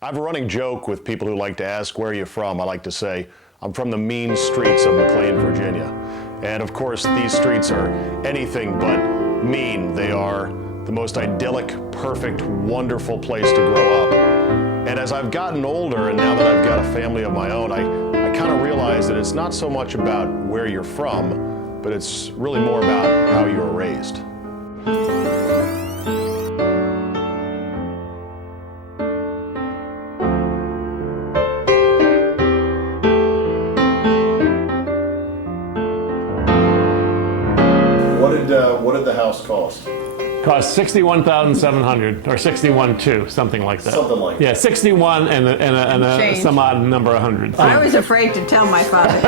I have a running joke with people who like to ask, where are you from? I like to say, I'm from the mean streets of McLean, Virginia. And of course, these streets are anything but mean. They are the most idyllic, perfect, wonderful place to grow up. And as I've gotten older, and now that I've got a family of my own, I kind of realize that it's not so much about where you're from, but it's really more about how you were raised. What did the house cost? Cost $61,700 or $61,200, something like that. Something like that. Yeah, 61 and some odd number of hundreds. I was afraid to tell my father.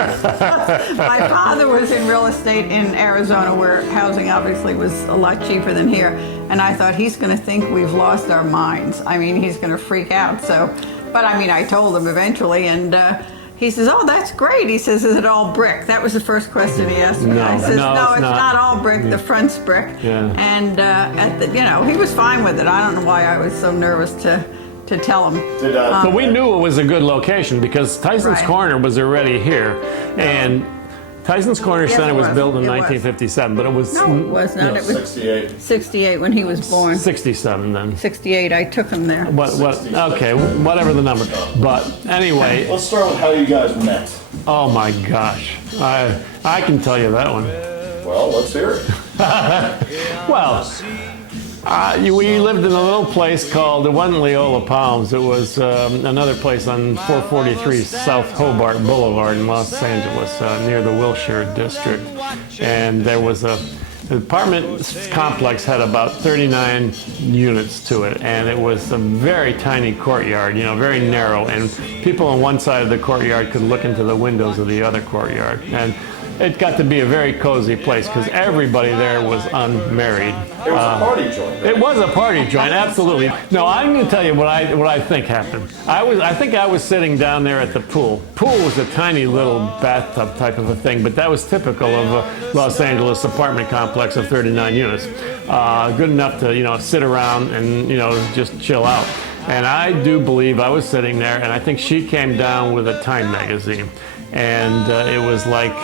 My father was in real estate in Arizona, where housing obviously was a lot cheaper than here, and I thought, he's going to think we've lost our minds. I mean, he's going to freak out. So, but I mean, I told him eventually, and he says, "Oh, that's great." He says, "Is it all brick?" That was the first question he asked me. I says, "No, it's not all brick. The front's brick." Yeah. And he was fine with it. I don't know why I was so nervous to tell him. But we knew it was a good location because Tyson's Corner was already here, and Tyson's Corner Center was built in 1957, but it was... No, it was not. It was 68. 68 when he was born. 67 then. 68, I took him there. Okay, whatever the number. But anyway... Let's start with how you guys met. Oh my gosh. I can tell you that one. Well, let's hear it. Well, we lived in a little place called, it wasn't Leola Palms, it was another place on 443 South Hobart Boulevard in Los Angeles, near the Wilshire district. And there was the apartment complex had about 39 units to it, and it was a very tiny courtyard, very narrow, and people on one side of the courtyard could look into the windows of the other courtyard. And it got to be a very cozy place because everybody there was unmarried. It was a party joint. It was a party joint, absolutely. No, I'm going to tell you what I think happened. I think I was sitting down there at the pool. Pool was a tiny little bathtub type of a thing, but that was typical of a Los Angeles apartment complex of 39 units. Good enough to sit around and just chill out. And I do believe I was sitting there, and I think she came down with a Time magazine, and it was like,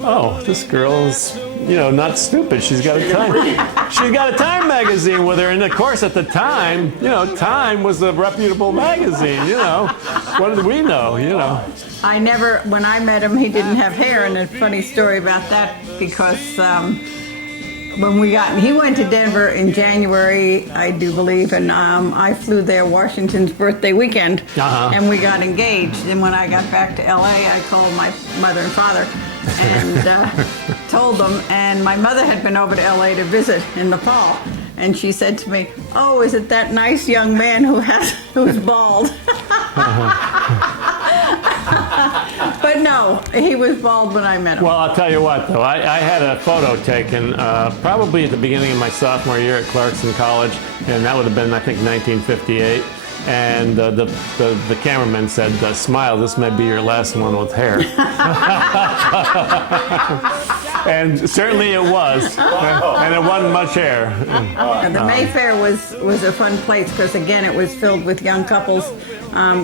oh, this girl's, not stupid. She's got a Time magazine with her. And of course, at the time, Time was a reputable magazine. What did we know? When I met him, he didn't have hair, and a funny story about that because he went to Denver in January, I do believe, and I flew there Washington's birthday weekend, and we got engaged. And when I got back to LA, I called my mother and father and told them. And my mother had been over to LA to visit in the fall, and she said to me, "Oh, is it that nice young man who's bald?" But no, he was bald when I met him. Well, I'll tell you what, though. I had a photo taken probably at the beginning of my sophomore year at Clarkson College, and that would have been, I think, 1958. And the cameraman said, "Smile, this may be your last one with hair." And certainly it was. And it wasn't much hair. And the Mayfair was a fun place because, again, it was filled with young couples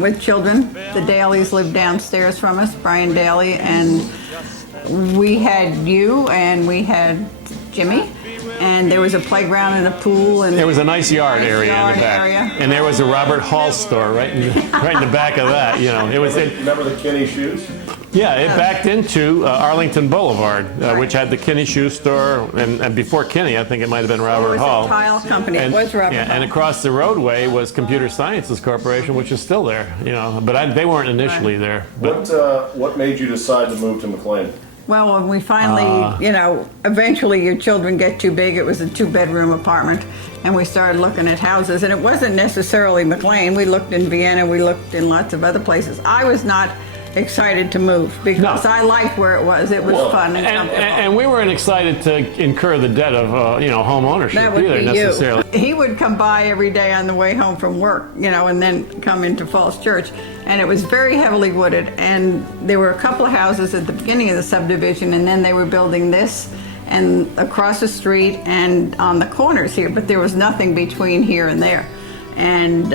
with children. The Dailies lived downstairs from us, Brian Daly, and we had you and we had Jimmy. And there was a playground and a pool, and there was a nice yard area in the back, and there was a Robert Hall store right in the back of that. It was. Remember the Kinney shoes? Yeah, it backed into Arlington Boulevard, which had the Kinney shoe store, and before Kinney, I think it might have been Robert Hall. It was a tile company. It was Robert Hall. And across the roadway was Computer Sciences Corporation, which is still there. But they weren't initially there. But what made you decide to move to McLean? Well, when we finally, eventually your children get too big, it was a 2-bedroom apartment, and we started looking at houses, and it wasn't necessarily McLean. We looked in Vienna, we looked in lots of other places. I was not excited to move because I liked where it was. It was fun and we weren't excited to incur the debt of home ownership either necessarily. He would come by every day on the way home from work, and then come into Falls Church, and it was very heavily wooded, and there were a couple of houses at the beginning of the subdivision, and then they were building this and across the street and on the corners here, but there was nothing between here and there. And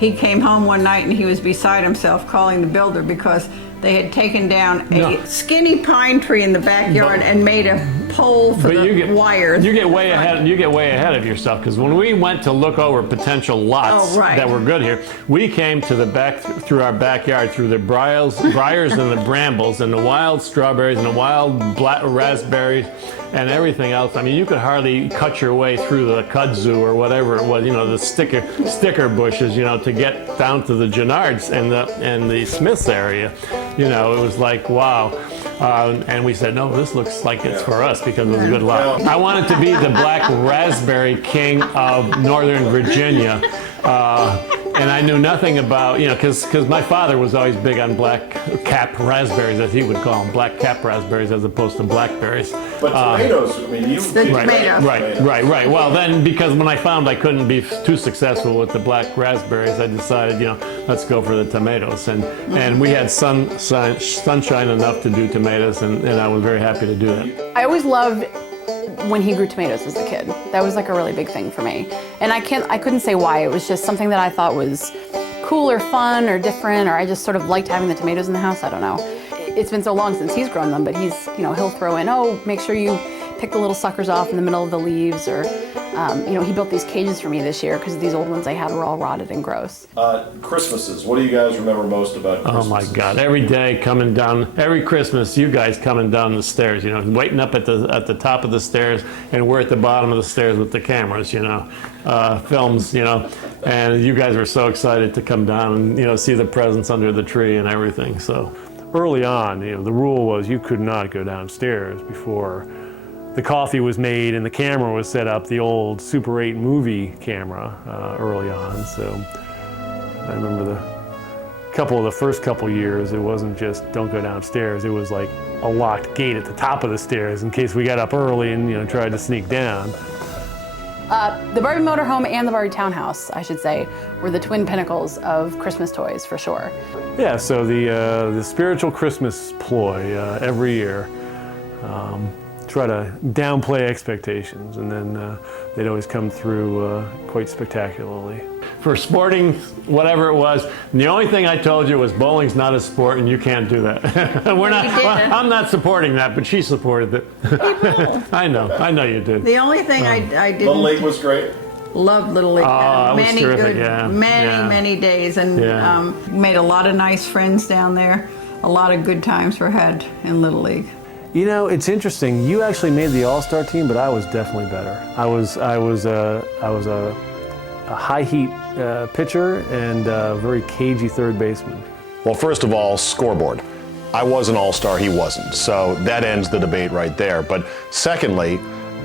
he came home one night and he was beside himself calling the builder because they had taken down a skinny pine tree in the backyard and made a pole for the wires. You get way ahead. You get way ahead of yourself, because when we went to look over potential lots that were good here, we came to the back through our backyard through the briars and the brambles and the wild strawberries and the wild black raspberries and everything else. I mean, you could hardly cut your way through the kudzu or whatever it was, the sticker bushes, to get down to the Gennards and the Smiths area. It was like, wow. And we said, no, this looks like it's for us because it was a good lot. I wanted to be the black raspberry king of Northern Virginia. And I knew nothing about, because my father was always big on black cap raspberries, as he would call them, black cap raspberries as opposed to blackberries. But tomatoes, Right. Well, then, because when I found I couldn't be too successful with the black raspberries, I decided, let's go for the tomatoes. And we had sunshine enough to do tomatoes, and I was very happy to do that. I always loved when he grew tomatoes as a kid. That was like a really big thing for me. And I couldn't say why. It was just something that I thought was cool or fun or different, or I just sort of liked having the tomatoes in the house. I don't know. It's been so long since he's grown them, but he'll throw in, make sure you pick the little suckers off in the middle of the leaves, or he built these cages for me this year because these old ones I had were all rotted and gross. Christmases, what do you guys remember most about Christmas? Oh my God, every day coming down, every Christmas, you guys coming down the stairs, waiting up at the top of the stairs, and we're at the bottom of the stairs with the cameras, films, and you guys were so excited to come down and, see the presents under the tree and everything. So early on, the rule was you could not go downstairs before the coffee was made and the camera was set up, the old Super 8 movie camera early on. So I remember the first couple years, it wasn't just don't go downstairs, it was like a locked gate at the top of the stairs in case we got up early and tried to sneak down. The Barbie motorhome and the Barbie townhouse, I should say, were the twin pinnacles of Christmas toys for sure. Yeah, so the spiritual Christmas ploy every year, try to downplay expectations, and then they'd always come through quite spectacularly. For sporting, whatever it was, the only thing I told you was bowling's not a sport and you can't do that. I'm not supporting that, but she supported it. I know you did. The only thing I didn't... Little League was great. Loved Little League. Many terrific, many days, and made a lot of nice friends down there. A lot of good times were had in Little League. It's interesting. You actually made the All-Star team, but I was definitely better. I was a high heat pitcher and a very cagey third baseman. Well, first of all, scoreboard. I was an all-star, he wasn't. So that ends the debate right there. But secondly,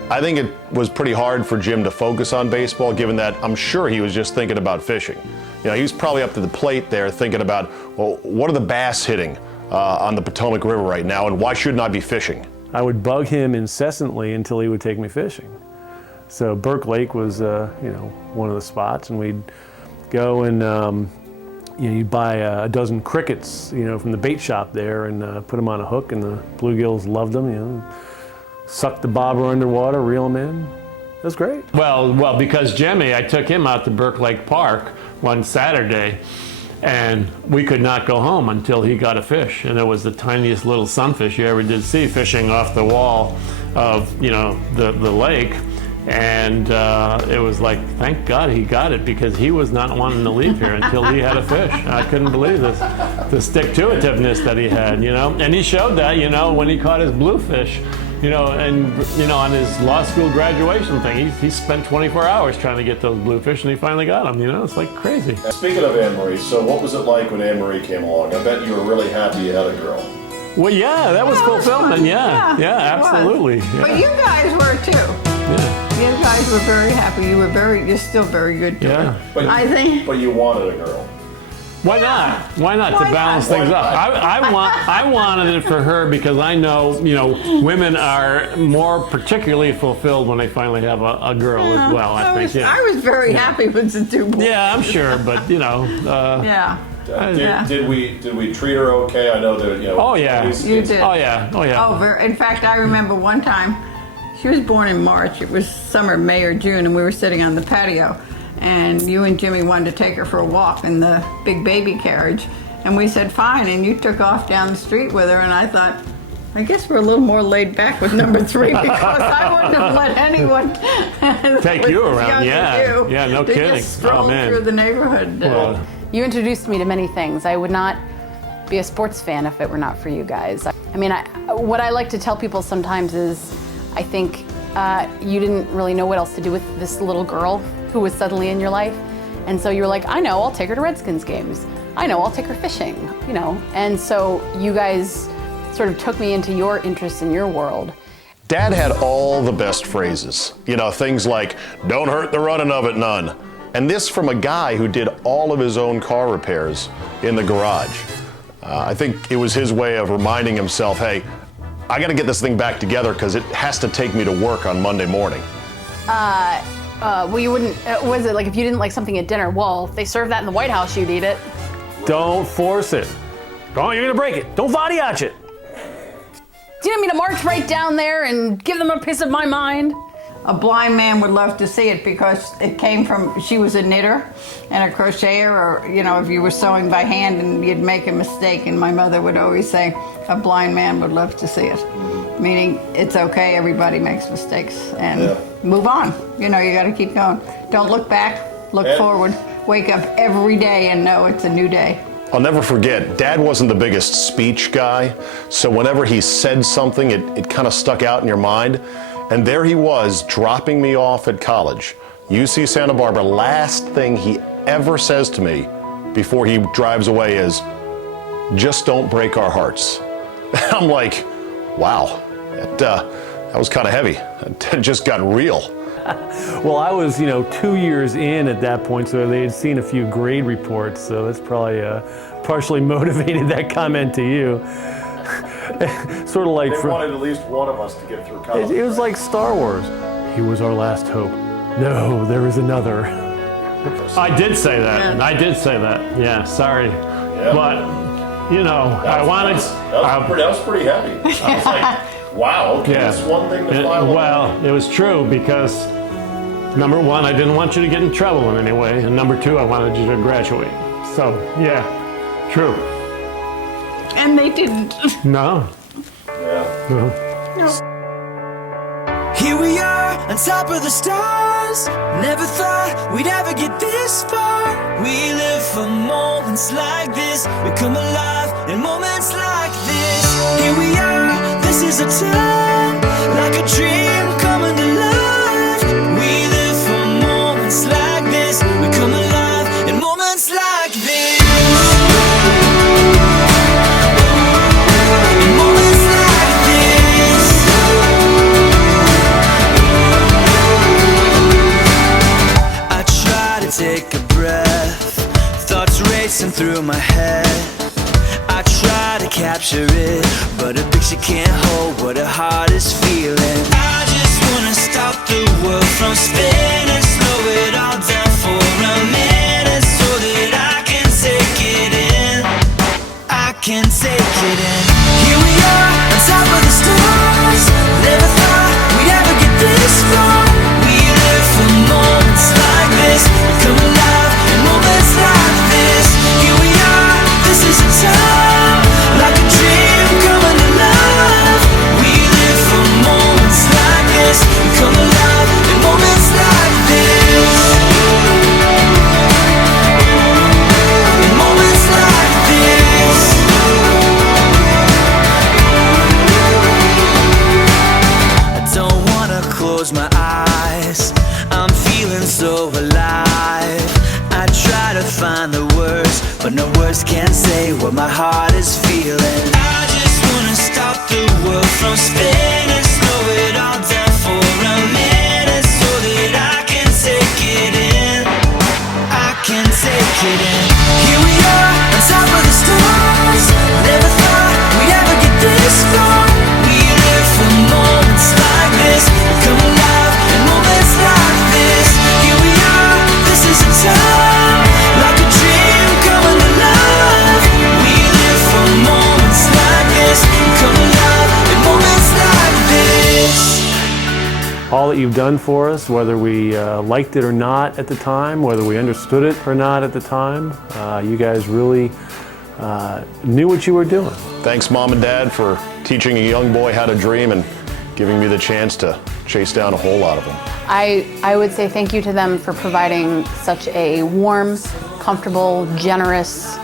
I think it was pretty hard for Jim to focus on baseball, given that I'm sure he was just thinking about fishing. He was probably up to the plate there thinking about, well, what are the bass hitting on the Potomac River right now, and why shouldn't I be fishing? I would bug him incessantly until he would take me fishing. So Burke Lake was, one of the spots, and we'd go and, you'd buy a dozen crickets, from the bait shop there, and put them on a hook, and the bluegills loved them, suck the bobber underwater, reel them in. It was great. Well, because Jimmy, I took him out to Burke Lake Park one Saturday, and we could not go home until he got a fish, and it was the tiniest little sunfish you ever did see fishing off the wall of the lake. And it was like, thank God he got it, because he was not wanting to leave here until he had a fish. I couldn't believe this, the stick-to-itiveness that he had, And he showed that, when he caught his bluefish, on his law school graduation thing. He spent 24 hours trying to get those bluefish, and he finally got them, It's like crazy. Speaking of Anne-Marie, so what was it like when Anne-Marie came along? I bet you were really happy you had a girl. Well, yeah, that was fulfillment. Yeah, absolutely. Yeah. But you guys were too. Yeah. You guys were very happy. You're still very good to her. But you wanted a girl. Why not? Why not? To balance things up. I wanted it for her because I know, women are more particularly fulfilled when they finally have a girl as well. I was very happy with the two boys. Yeah, I'm sure, but yeah. Did we treat her okay? I know that Oh yeah. You did. Oh yeah. In fact, I remember one time. She was born in March. It was summer, May or June, and we were sitting on the patio. and you and Jimmy wanted to take her for a walk in the big baby carriage. And we said, fine, and you took off down the street with her, and I thought, I guess we're a little more laid back with number 3 because I wouldn't have let anyone take you around. You Yeah, no to kidding. Just stroll Oh, man. through the neighborhood. You introduced me to many things. I would not be a sports fan if it were not for you guys. I mean, what I like to tell people sometimes is, I think you didn't really know what else to do with this little girl who was suddenly in your life. And so you were like, I know, I'll take her to Redskins games. I know, I'll take her fishing, you know. And so you guys sort of took me into your interest in your world. Dad had all the best phrases. You know, things like, don't hurt the running of it none. And this from a guy who did all of his own car repairs in the garage. I think it was his way of reminding himself, hey, I got to get this thing back together because it has to take me to work on Monday morning. Well, you wouldn't, was it like if you didn't like something at dinner, well, if they serve that in the White House, you'd eat it. Don't force it. Oh, you're gonna break it. Don't mariachi it. Do you need me to march right down there and give them a piece of my mind? A blind man would love to see it because it came from, she was a knitter and a crocheter, or, you know, if you were sewing by hand and you'd make a mistake, and my mother would always say, a blind man would love to see it. Meaning, it's okay, everybody makes mistakes, and move on. You know, you gotta keep going. Don't look back, look forward. Wake up every day and know it's a new day. I'll never forget, Dad wasn't the biggest speech guy, so whenever he said something, it kind of stuck out in your mind. And there he was, dropping me off at college, UC Santa Barbara. Last thing he ever says to me before he drives away is, just don't break our hearts. I'm like, wow, that was kind of heavy. It just got real. Well, I was, 2 years in at that point, so they had seen a few grade reports, so that's probably partially motivated that comment to you. Sort of like They wanted at least one of us to get through college. it was like Star Wars. He was our last hope. No, there is another. I did say that. Yeah. I did say that. Yeah, sorry. Yeah. But, I wanted... That was pretty heavy. I was like, wow, okay, Yeah. that's one thing to file on. Well, it was true because, number one, I didn't want you to get in trouble in any way, and number two, I wanted you to graduate. So, yeah, true. And they didn't. No. Yeah. No. Here we are on top of the stars. Never thought we'd ever get this far. We live for moments like this. We come alive in moments like this. Here we are, this is a time, like a dream coming to life. We live for moments like this. We come alive in moments like this. In moments like this. I try to take a breath, thoughts racing through my head. I try to capture it, but a picture can't hold what a heart is feeling. I just wanna stop the world from spinning, slow it all down for a minute, so that I can take it in. I can take it in. Here we are, on top of the stars. Never thought we'd ever get this far. We live for moments like this. We come alive in moments like this. Here we are, this is a time, like a dream coming to life. We live for moments like this. We come alive in moments like this. In moments like this. I don't wanna close my eyes, I'm feeling so alive. I try to find the words, but no words can say what my heart is feeling. I just wanna stop the world from spinning, slow it all down for a minute, so that I can take it in. I can take it in. Here we are, on top of the stars. Never thought we'd ever get this far. We live for moments like this. We come alive in moments like this. Here we are, this is a time, like a dream coming to life. We live for moments like this. We come alive in moments like this. that you've done for us, whether we liked it or not at the time, whether we understood it or not at the time. You guys really knew what you were doing. Thanks, Mom and Dad, for teaching a young boy how to dream and giving me the chance to chase down a whole lot of them. I would say thank you to them for providing such a warm, comfortable, generous,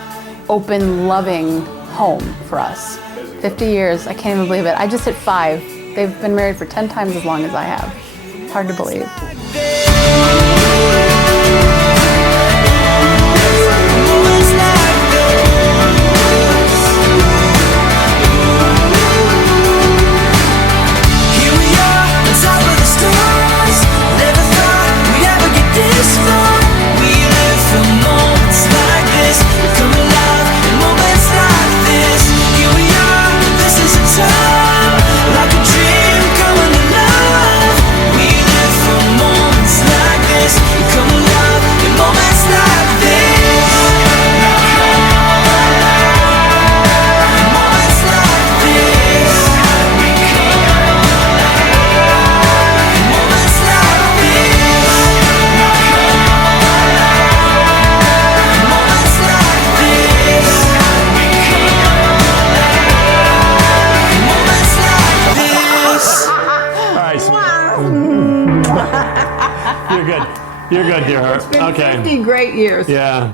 open, loving home for us. 50 years, I can't even believe it. I just hit 5. They've been married for 10 times as long as I have. Hard to believe. You're good. You're good, dear heart. It's been Okay. 50 great years. Yeah.